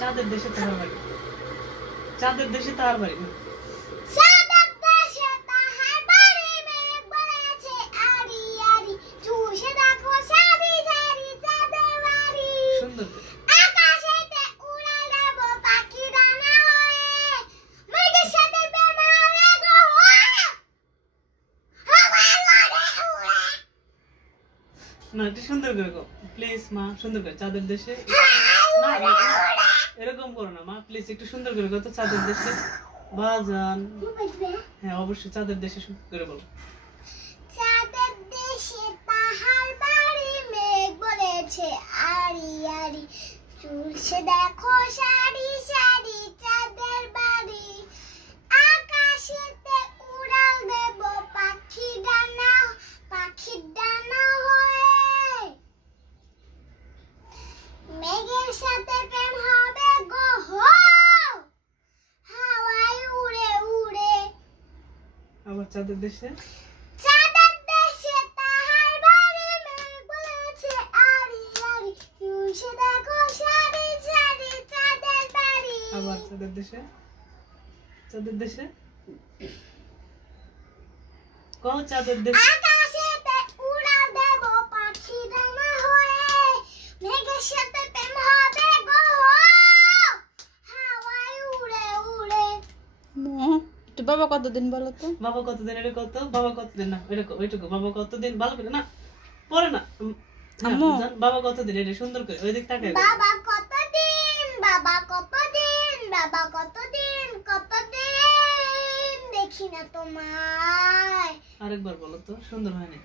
চাঁদের দেশে তার বাড়ি, চাঁদের দেশে তার বাড়ি। সুন্দর না, একটু সুন্দর করে গো প্লিজ মা, সুন্দর করে চাঁদের দেশে। না এরকম করো না মা, প্লিজ একটু সুন্দর করে গো তো চাঁদের দেশে বাজান। হ্যাঁ অবশ্যই চাঁদের দেশে সুন্দর করে বলো। চাঁদের দেশে তাহার বাড়ি, মেঘ বলেছে আড়ি আড়ি, চুলছে দেখো সারি সারি চাঁদের বাড়ি, আকাশেতে উড়াল দেব পাখির ডানা হয়ে, মেঘের সাথে প্রেম হবে গো হাওয়ায় উড়ে উড়ে। আবার চাঁদের দেশে চাঁদের দেশে তাহার বাড়ি, মেঘ বলেছে আড়ি আড়ি, চুলছে দেখো সারি সারি চাঁদের বাড়ি। আবার চাঁদের দেশে, চাঁদের দেশে কও চাঁদের দেশে। আকাশেতে উড়াল দেব পাখি ডানা হয়ে, মেঘের সাথে প্রেম হবে গো হাওয়ায় উড়ে উড়ে। তো বাবা কতদিন বলো তো? বাবা কতদিন, এটা কত বাবা কতদিন, না ওইটুকু বাবা কতদিন ভালো করে না পরে না। বাবা কতদিন, এটা সুন্দর করে ওই দিক তাকায়। বাবা কতদিন, বাবা কতদিন, বাবা কতদিন, কতদিন দেখি না তোমায়। আরেকবার বলো তো, সুন্দর হয়নি।